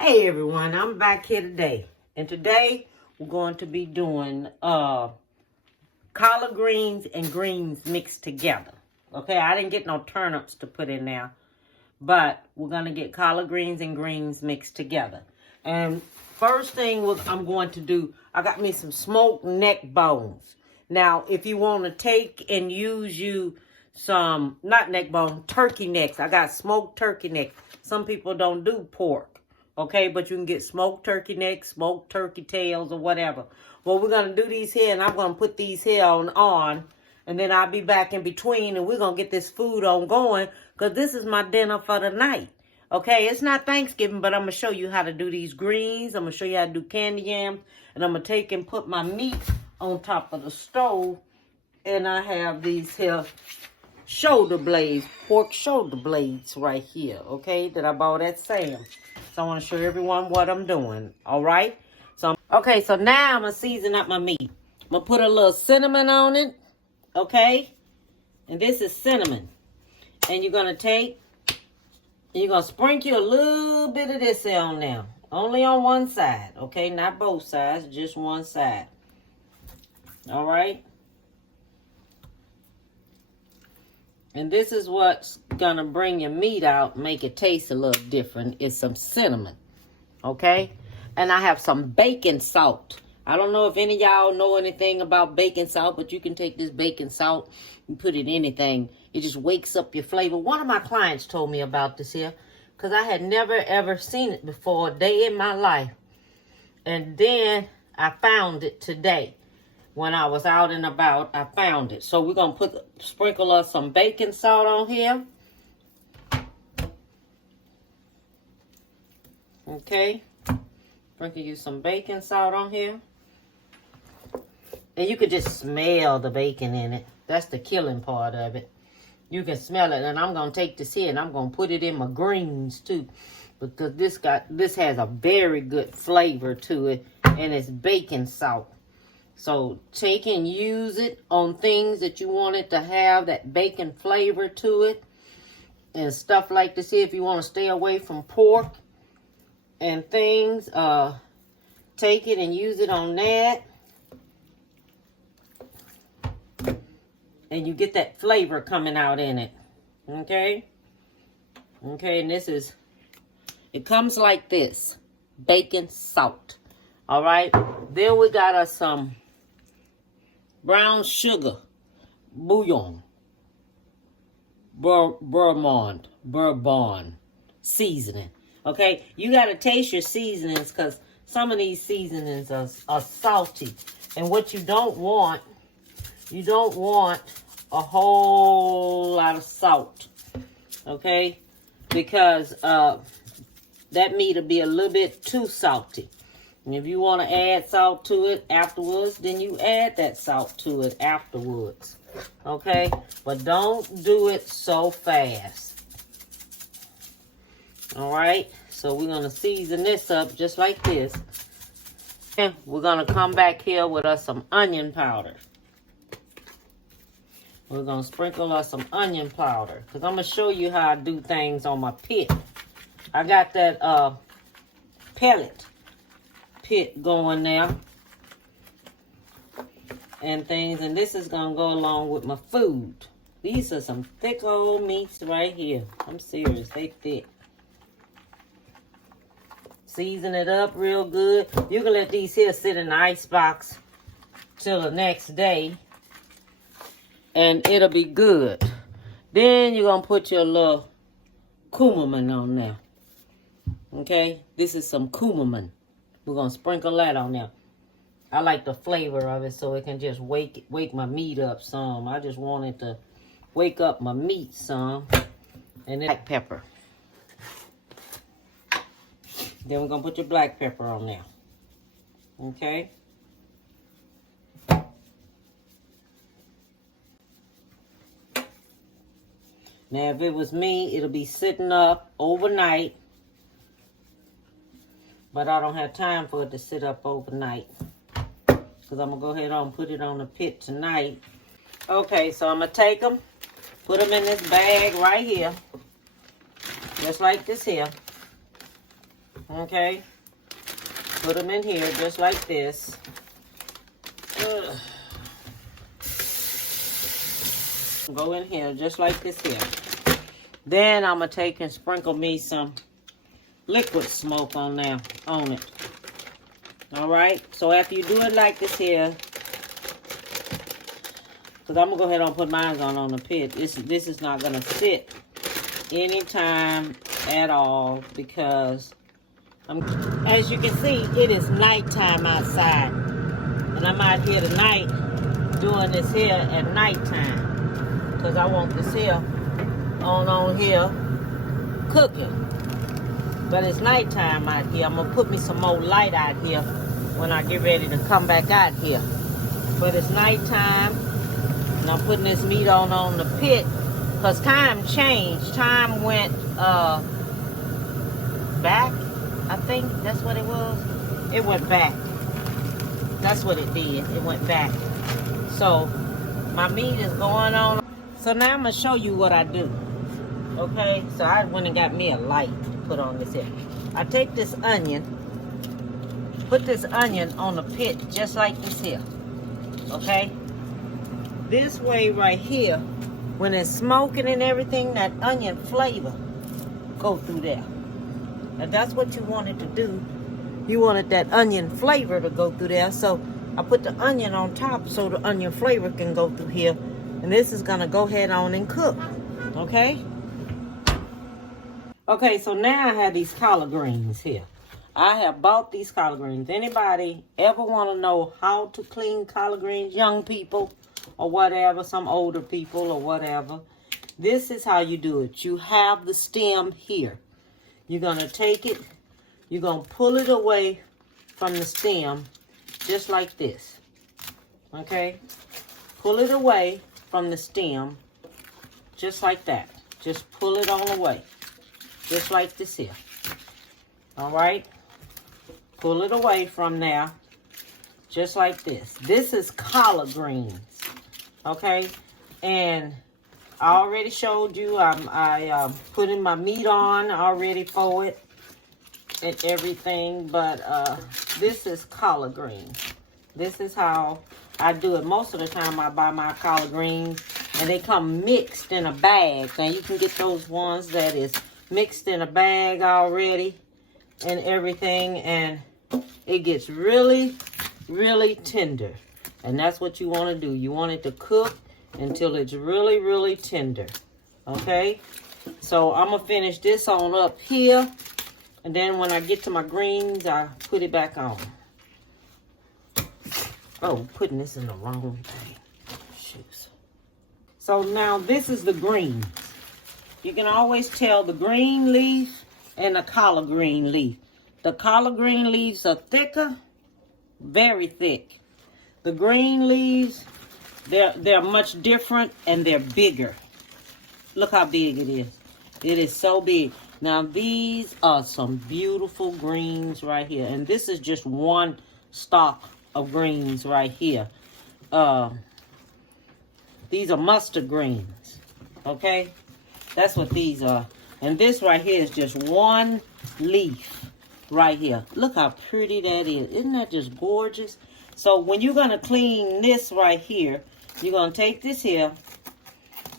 Hey everyone, I'm back here today. And today we're going to be doing collard greens and greens mixed together. Okay, I didn't get no turnips to put in there, but we're going to get collard greens and greens mixed together. And first thing I'm going to do, I got me some smoked neck bones. Now, if you want to take and use some, not neck bone, turkey necks. I got smoked turkey necks. Some people don't do pork. Okay, but you can get smoked turkey necks, smoked turkey tails, or whatever. Well, we're going to do these here, and I'm going to put these here on, and then I'll be back in between, and we're going to get this food on going, because this is my dinner for the night. Okay, it's not Thanksgiving, but I'm going to show you how to do these greens. I'm going to show you how to do candy yams, and I'm going to take and put my meat on top of the stove, and I have these here shoulder blades, pork shoulder blades right here, okay, that I bought at Sam's. So I want to show everyone what I'm doing, all right? So now I'm going to season up my meat. I'm going to put a little cinnamon on it, okay? And this is cinnamon. And you're going to you're going to sprinkle a little bit of this here on there. Only on one side, okay? Not both sides, just one side. All right? And this is what's going to bring your meat out, make it taste a little different, is some cinnamon, okay? And I have some baking salt. I don't know if any of y'all know anything about baking salt, but you can take this baking salt and put it in anything. It just wakes up your flavor. One of my clients told me about this here because I had never, ever seen it before a day in my life. And then I found it today. When I was out and about, I found it. So we're going to sprinkle us some baking salt on here. Okay. Sprinkle you some baking salt on here. And you could just smell the bacon in it. That's the killing part of it. You can smell it. And I'm going to take this here and I'm going to put it in my greens too. Because this has a very good flavor to it. And it's baking salt. So take and use it on things that you want it to have that bacon flavor to it. And stuff like this here. If you want to stay away from pork and things, take it and use it on that. And you get that flavor coming out in it. Okay? Okay, and it comes like this. Bacon salt. Alright? Then we got us some brown sugar, bouillon, bourbon seasoning. Okay, you got to taste your seasonings because some of these seasonings are salty. And what you don't want a whole lot of salt. Okay, because that meat will be a little bit too salty. And if you want to add salt to it afterwards, then you add that salt to it afterwards. Okay? But don't do it so fast. Alright? So we're going to season this up just like this. And we're going to come back here with us some onion powder. We're going to sprinkle us some onion powder. Because I'm going to show you how I do things on my pit. I got that pellet pit going there and things, and this is gonna go along with my food. These are some thick old meats right here. I'm serious, they thick. Season it up real good. You can let these here sit in the ice box till the next day and it'll be good. Then you're gonna put your little cumin on there. Okay, this is some cumin. We're going to sprinkle that on there. I like the flavor of it so it can just wake my meat up some. I just want it to wake up my meat some. And then black pepper. Then we're going to put your black pepper on there. Okay. Now if it was me, it'll be sitting up overnight. But I don't have time for it to sit up overnight. Because I'm going to go ahead and put it on the pit tonight. Okay, so I'm going to take them. Put them in this bag right here. Just like this here. Okay? Put them in here just like this. Ugh. Go in here just like this here. Then I'm going to take and sprinkle me some liquid smoke on there, on it. Alright? So after you do it like this here, because I'm going to go ahead and put mine on the pit. This is not going to sit anytime at all because, as you can see, it is nighttime outside. And I'm out here tonight doing this here at nighttime. Because I want this here on here cooking. But it's nighttime out here. I'm going to put me some more light out here when I get ready to come back out here. But it's nighttime. And I'm putting this meat on the pit. Because time changed. Time went back. I think that's what it was. It went back. That's what it did. It went back. So my meat is going on. So now I'm going to show you what I do. Okay? So I went and got me a light to put on this here. I take this onion. Put this onion on the pit just like this here. Okay? This way right here, when it's smoking and everything, that onion flavor go through there. And that's what you wanted to do. You wanted that onion flavor to go through there. So I put the onion on top so the onion flavor can go through here. And this is going to go ahead on and cook. Okay? Okay, so now I have these collard greens here. I have bought these collard greens. Anybody ever want to know how to clean collard greens? Young people or whatever, some older people or whatever. This is how you do it. You have the stem here. You're going to take it. You're going to pull it away from the stem just like this. Okay? Pull it away from the stem just like that. Just pull it on away. Just like this here. Alright? Pull it away from there. Just like this. This is collard greens. Okay? And I already showed you. I putting my meat on already for it. And everything. But this is collard greens. This is how I do it. Most of the time I buy my collard greens. And they come mixed in a bag. Now you can get those ones that is mixed in a bag already. And everything. And it gets really, really tender. And that's what you want to do. You want it to cook until it's really, really tender. Okay? So I'm going to finish this on up here. And then when I get to my greens, I put it back on. Oh, putting this in the wrong thing. Shoes. So now this is the greens. You can always tell the green leaf and the collard green leaf. The collard green leaves are thicker, very thick. The green leaves, they're much different and they're bigger. Look how big it is. It is so big. Now these are some beautiful greens right here. And this is just one stalk of greens right here. These are mustard greens. Okay? That's what these are. And this right here is just one leaf right here. Look how pretty that is. Isn't that just gorgeous? So when you're going to clean this right here, you're going to take this here,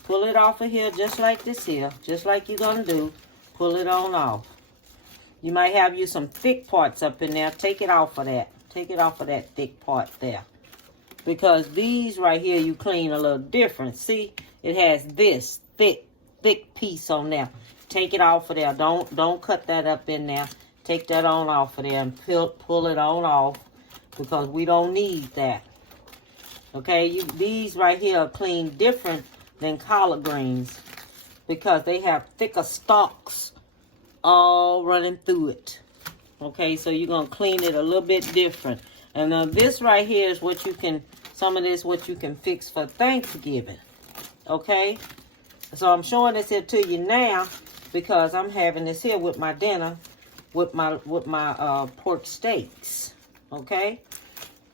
pull it off of here just like this here, just like you're going to do. Pull it on off. You might have you some thick parts up in there. Take it off of that. Take it off of that thick part there. Because these right here you clean a little different. See, it has this thick piece on there. Take it off of there. Don't cut that up in there. Take that on off of there and pull it on off. Because we don't need that. Okay, these right here are clean different than collard greens. Because they have thicker stalks all running through it. Okay, so you're going to clean it a little bit different. And this right here is what you can, some of this what you can fix for Thanksgiving. Okay, so I'm showing this here to you now because I'm having this here with my dinner with my pork steaks. Okay,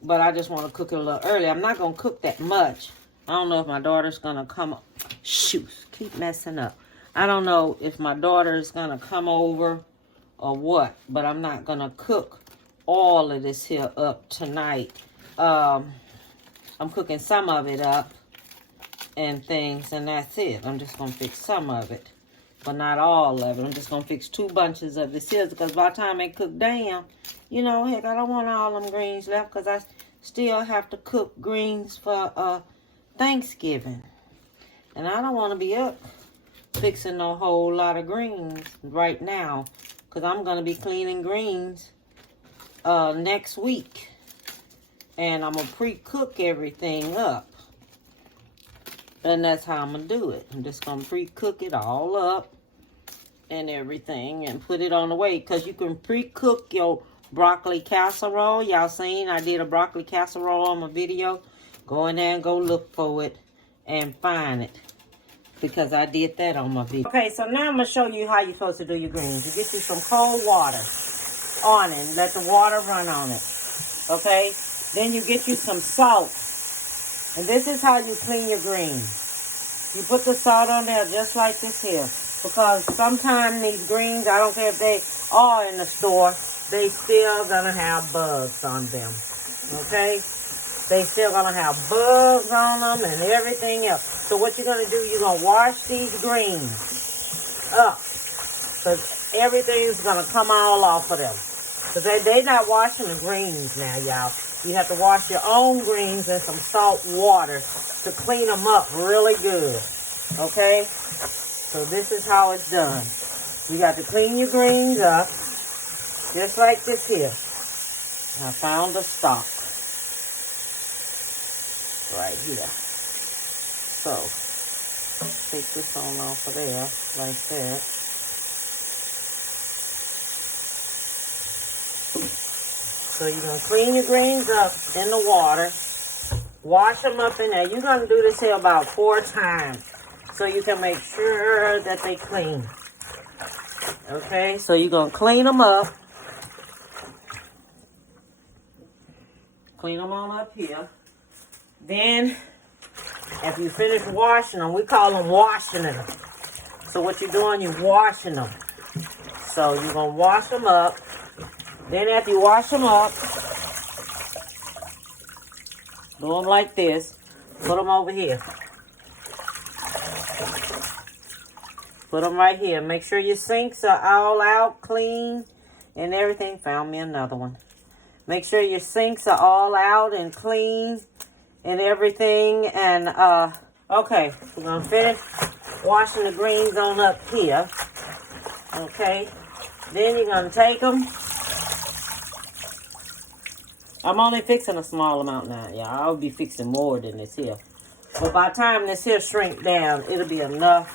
but I just want to cook it a little early. I'm not going to cook that much. I don't know if my daughter's going to come. Shoot, keep messing up. I don't know if my daughter's going to come over or what. But I'm not going to cook all of this here up tonight. I'm cooking some of it up and things, and that's it. I'm just going to fix some of it, but not all of it. I'm just going to fix 2 bunches of this here, because by the time they cook down, you know, heck, I don't want all them greens left, because I still have to cook greens for Thanksgiving. And I don't want to be up fixing a whole lot of greens right now, because I'm going to be cleaning greens next week. And I'm going to pre-cook everything up. And that's how I'm going to do it. I'm just going to pre-cook it all up and everything and put it on the way. Because you can pre-cook your broccoli casserole. Y'all seen I did a broccoli casserole on my video. Go in there and go look for it and find it, because I did that on my video. Okay, so now I'm going to show you how you're supposed to do your greens. You get you some cold water on it and let the water run on it. Okay? Then you get you some salt. And this is how you clean your greens. You put the salt on there just like this here. Because sometimes these greens, I don't care if they are in the store, they still gonna have bugs on them. Okay? They still gonna have bugs on them and everything else. So what you're gonna do, you're gonna wash these greens up. Because everything's gonna come all off of them. Because they're not washing the greens now, y'all. You have to wash your own greens in some salt water to clean them up really good. Okay? So this is how it's done. You got to clean your greens up just like this here. I found the stalk right here. So take this on off of there like that. So you're going to clean your greens up in the water. Wash them up in there. You're going to do this here about 4 times, so you can make sure that they clean. Okay, so you're going to clean them up. Clean them all up here. Then, if you finish washing them, we call them washing them. So what you're doing, you're washing them. So you're going to wash them up. Then after you wash them up, do them like this. Put them over here. Put them right here. Make sure your sinks are all out, clean, and everything. Found me another one. Make sure your sinks are all out and clean and everything. And, okay, we're going to finish washing the greens on up here. Okay. Then you're going to take them. I'm only fixing a small amount now, y'all. I'll be fixing more than this here. But by the time this here shrink down, it'll be enough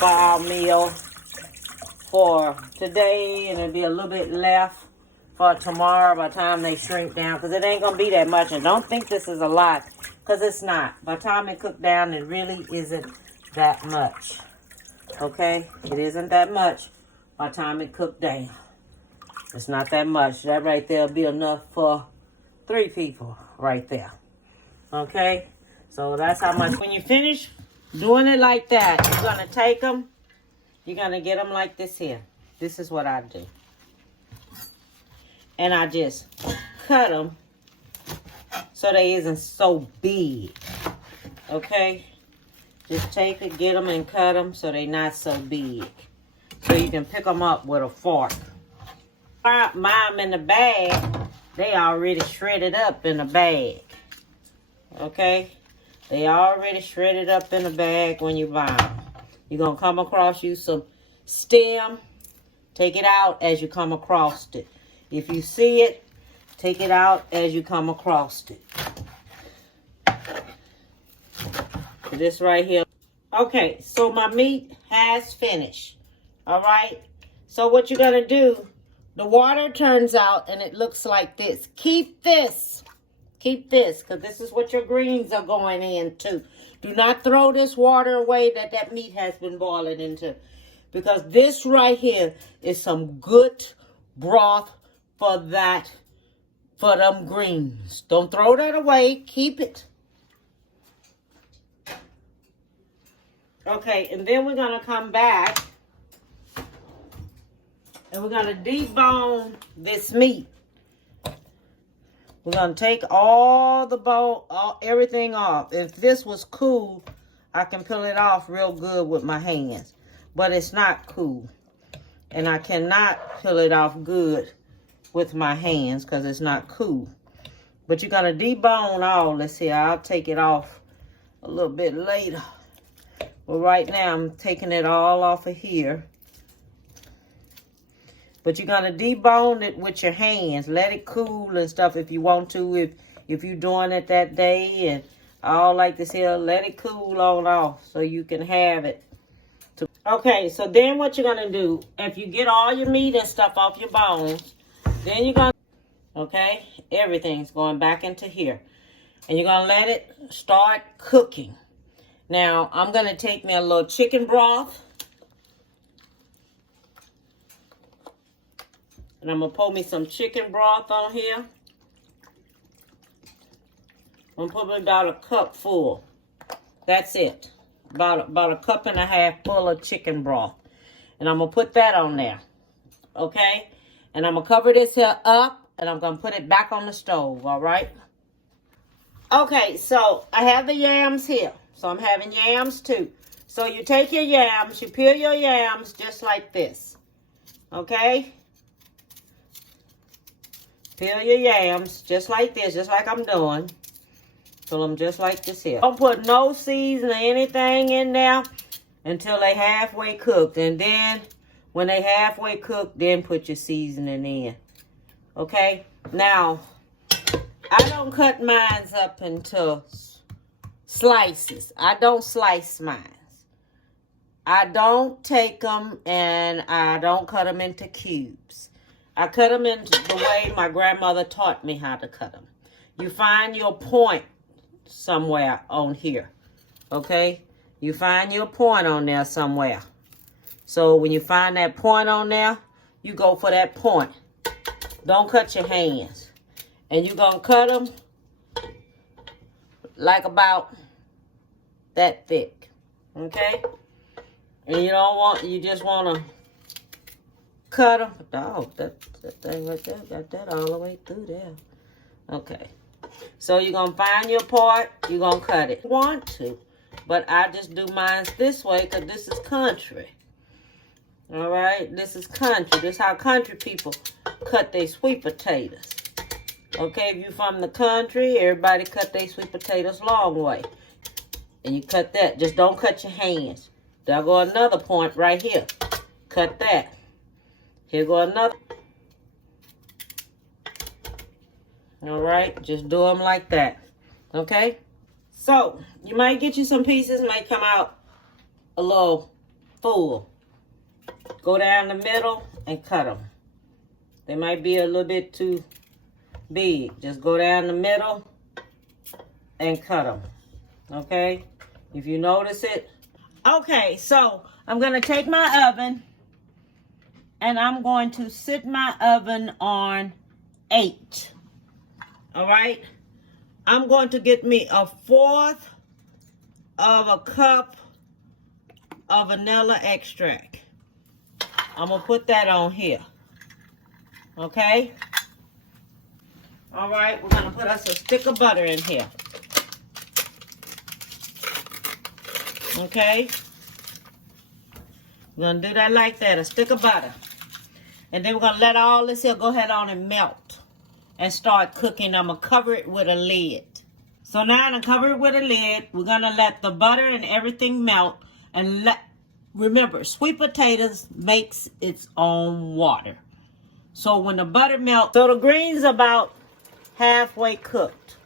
for our meal for today. And it'll be a little bit left for tomorrow by the time they shrink down. Because it ain't going to be that much. And don't think this is a lot, because it's not. By the time it cook down, it really isn't that much. Okay? It isn't that much by the time it cook down. It's not that much. That right there will be enough for 3 people right there. Okay? So that's how much. When you finish doing it like that, you're going to take them. You're going to get them like this here. This is what I do. And I just cut them so they isn't so big. Okay? Just take it, get them, and cut them so they not so big. So you can pick them up with a fork. Mine in the bag. They already shredded up in the bag. Okay? They already shredded up in the bag when you buy them. You're going to come across you some stem. Take it out as you come across it. If you see it, take it out as you come across it. This right here. Okay, so my meat has finished. All right? So what you're going to do, the water turns out and it looks like this. Keep this. Keep this, because this is what your greens are going into. Do not throw this water away that meat has been boiling into. Because this right here is some good broth for them greens. Don't throw that away. Keep it. Okay, and then we're going to come back And we're going to debone this meat. We're going to take all the bone, everything off. If this was cool, I can peel it off real good with my hands. But it's not cool. And I cannot peel it off good with my hands because it's not cool. But you're going to debone all this here. I'll take it off a little bit later. But right now, I'm taking it all off of here. But you're going to debone it with your hands. Let it cool and stuff if you want to. If you're doing it that day and all like this here, let it cool on off so you can have it. Okay, so then what you're going to do, if you get all your meat and stuff off your bones, then you're going to, okay, everything's going back into here. And you're going to let it start cooking. Now, I'm going to take me a little chicken broth. And I'm going to pour me some chicken broth on here. I'm going to put about a cup full. That's it. About a cup and a half full of chicken broth. And I'm going to put that on there. Okay? And I'm going to cover this here up. And I'm going to put it back on the stove. All right? Okay, so I have the yams here. So I'm having yams too. So you take your yams, you peel your yams just like this. Okay? Peel your yams just like this, just like I'm doing. Peel them just like this here. Don't put no seasoning or anything in there until they halfway cooked. And then when they halfway cooked, then put your seasoning in. Okay? Now, I don't cut mine up into slices. I don't slice mine. I don't take them and I don't cut them into cubes. I cut them into the way my grandmother taught me how to cut them. You find your point somewhere on here. Okay? You find your point on there somewhere. So when you find that point on there, you go for that point. Don't cut your hands. And you're going to cut them like about that thick. Okay? And you just want to cut them. Oh, that thing right there, got that all the way through there. Okay. So you're going to find your part. You're going to cut it. You want to. But I just do mine this way because this is country. All right? This is country. This is how country people cut their sweet potatoes. Okay, if you're from the country, everybody cut their sweet potatoes long way. And you cut that. Just don't cut your hands. There go another point right here. Cut that. Here go another. All right, just do them like that. Okay? So, you might get you some pieces, might come out a little full. Go down the middle and cut them. They might be a little bit too big. Just go down the middle and cut them. Okay? If you notice it. Okay, so I'm going to take my oven and I'm going to sit my oven on 8. All right? I'm going to get me 1/4 of a cup of vanilla extract. I'm going to put that on here. Okay? All right, we're going to put us a stick of butter in here. Okay? We're going to do that like that, a stick of butter. And then we're going to let all this here go ahead on and melt and start cooking. I'm going to cover it with a lid. So now I'm going to cover it with a lid. We're going to let the butter and everything melt. And remember, sweet potatoes makes its own water. So when the butter melts, so the greens about halfway cooked.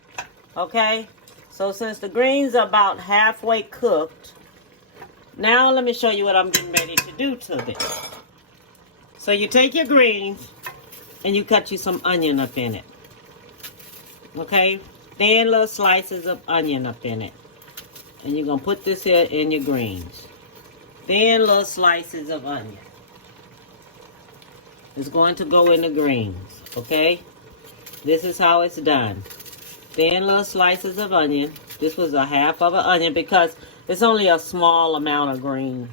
Okay? So since the greens are about halfway cooked, now let me show you what I'm getting ready to do to them. So you take your greens and you cut you some onion up in it. Okay? Thin little slices of onion up in it. And you're going to put this here in your greens. Thin little slices of onion. It's going to go in the greens. Okay? This is how it's done. Thin little slices of onion. This was 1/2 of an onion because it's only a small amount of greens.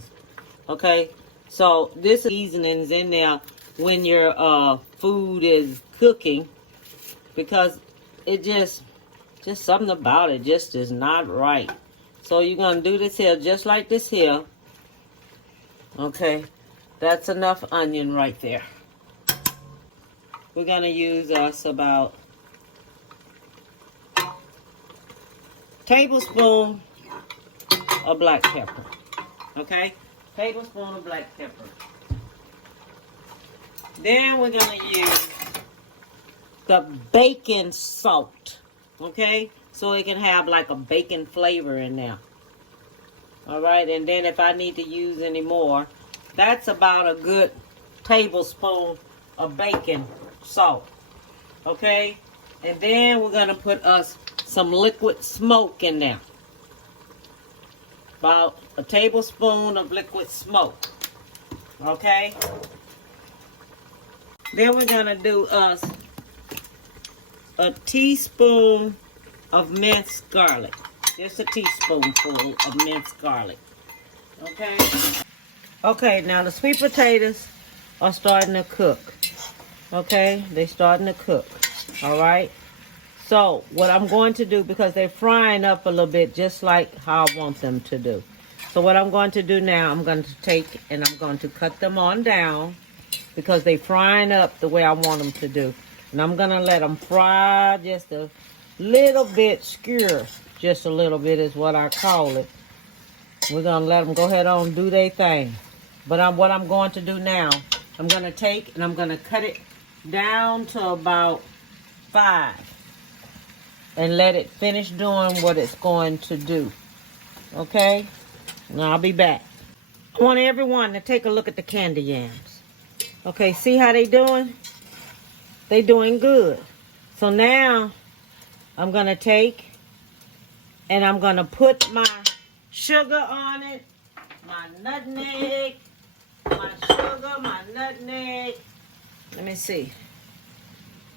Okay? So this seasoning's in there when your food is cooking, because it just something about it just is not right. So you're going to do this here just like this here. Okay, that's enough onion right there. We're going to use us about a tablespoon of black pepper. Okay, tablespoon of black pepper. Then we're going to use the bacon salt. Okay, so it can have like a bacon flavor in there. All right, and then if I need to use any more, that's about a good tablespoon of bacon salt. Okay, and then we're going to put us some liquid smoke in there. About a tablespoon of liquid smoke. Okay, then we're going to do us a teaspoon of minced garlic. Just a teaspoonful of minced garlic. Okay? Okay, now the sweet potatoes are starting to cook. Okay? They're starting to cook. Alright? So, what I'm going to do, because they're frying up a little bit, just like how I want them to do. So, what I'm going to do now, I'm going to take and I'm going to cut them on down, because they're frying up the way I want them to do. And I'm going to let them fry just a little bit, skewer. Just a little bit is what I call it. We're going to let them go ahead on and do their thing. But what I'm going to do now, I'm going to take and I'm going to cut it down to about 5. And let it finish doing what it's going to do. Okay? Now I'll be back. I want everyone to take a look at the candy yams. Okay, see how they doing? They doing good. So now I'm going to take and I'm going to put my sugar on it, my nutmeg, my sugar, my nutmeg. Let me see.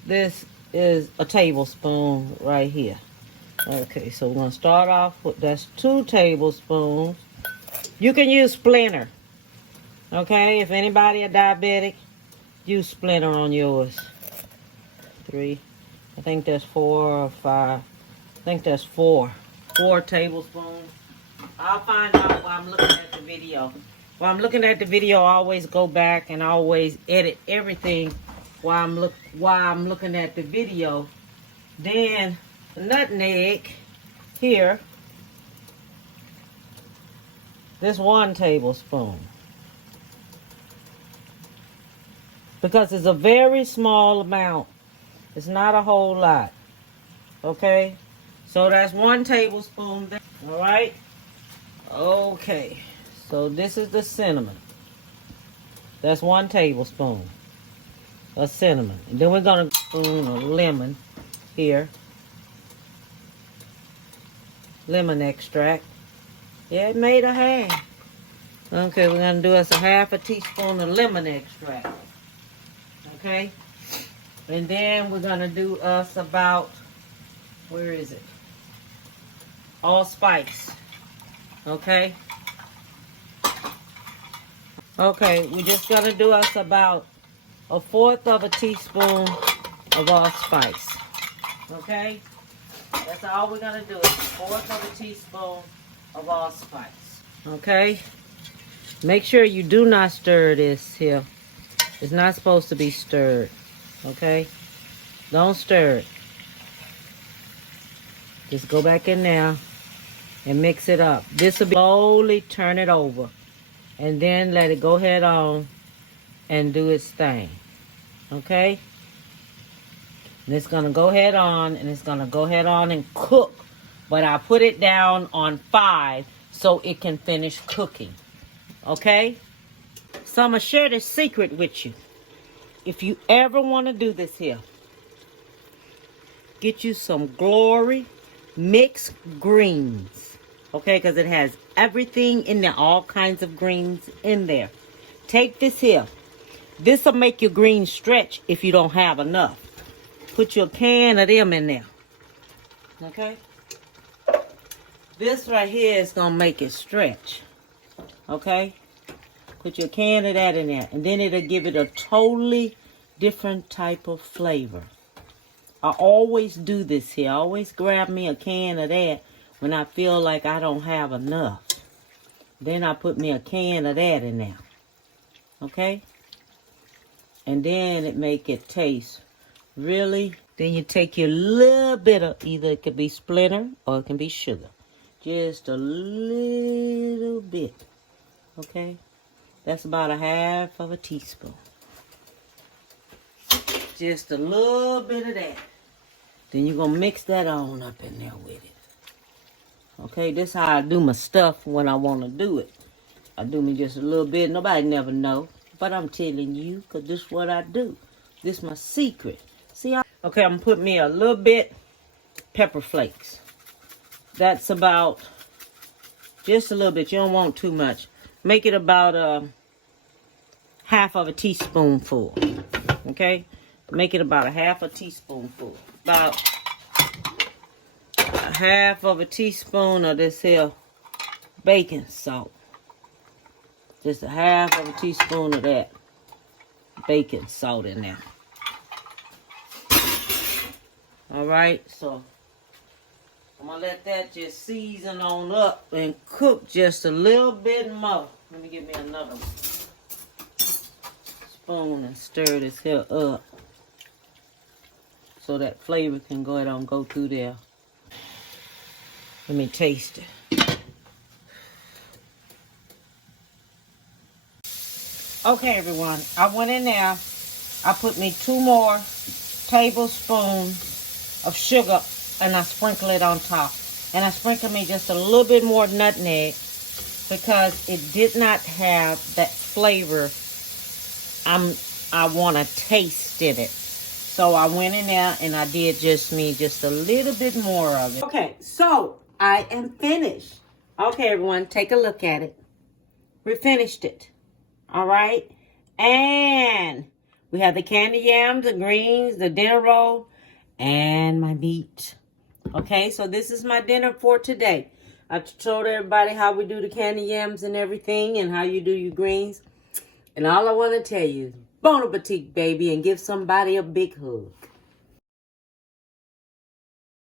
This is a tablespoon right here. Okay, so we're going to start off with, that's 2 tablespoons. You can use splinter. Okay, if anybody are diabetic, use splinter on yours. 3. I think that's 4 or 5. I think that's 4. 4 tablespoons. I'll find out while I'm looking at the video. While I'm looking at the video, I always go back and I always edit everything while I'm looking at the video. Then the nutmeg here. This 1 tablespoon. Because it's a very small amount. It's not a whole lot. Okay? So that's 1 tablespoon there. Alright? Okay. So this is the cinnamon. That's 1 tablespoon of cinnamon. And then we're going to spoon of lemon here. Lemon extract. Yeah, it made a half. Okay, we're going to do us a 1/2 teaspoon of lemon extract. Okay? And then we're going to do us about, where is it? Allspice. Okay? Okay, we're just going to do us about a 1/4 teaspoon of allspice. Okay? That's all we're going to do is a 1/4 teaspoon of allspice. Okay? Make sure you do not stir this here. It's not supposed to be stirred. Okay? Don't stir it. Just go back in there and mix it up. This will slowly turn it over. And then let it go head on and do its thing. Okay? And it's going to go head on and it's going to go head on and cook. But I put it down on 5 so it can finish cooking. Okay? So I'm going to share this secret with you. If you ever want to do this here, get you some Glory mixed greens. Okay, because it has everything in there, all kinds of greens in there. Take this here. This will make your greens stretch if you don't have enough. Put your can of them in there. Okay? This right here is going to make it stretch. Okay? Put your can of that in there. And then it'll give it a totally different type of flavor. I always do this here. I always grab me a can of that when I feel like I don't have enough. Then I put me a can of that in there. Okay? And then it make it taste really. Then you take your little bit of, either it could be splinter or it can be sugar. Just a little bit. Okay? That's about a half of a teaspoon. Just a little bit of that. Then you're going to mix that on up in there with it. Okay, this is how I do my stuff when I want to do it. I do me just a little bit. Nobody never know. But I'm telling you, because this is what I do. This is my secret. See, okay, I'm going to put me a little bit pepper flakes. That's about just a little bit. You don't want too much. Make it about half of a teaspoonful. Okay? Make it about a half a teaspoonful. About a half of a teaspoon of this here baking salt. Just a half of a teaspoon of that baking salt in there. Alright, so I'm going to let that just season on up and cook just a little bit more. Let me get me another spoon and stir this here up so that flavor can go ahead and go through there. Let me taste it. Okay, everyone. I went in there. I put me 2 more tablespoons of sugar and I sprinkle it on top. And I sprinkle me just a little bit more nutmeg because it did not have that flavor I want to taste in it. So I went in there and I did just a little bit more of it. Okay, so I am finished. Okay, everyone, take a look at it. We finished it. All right. And we have the candy yams, the greens, the dinner roll, and my meat. Okay, so this is my dinner for today. I told everybody how we do the candy yams and everything and how you do your greens. And all I want to tell you is bon appetit, baby, and give somebody a big hug.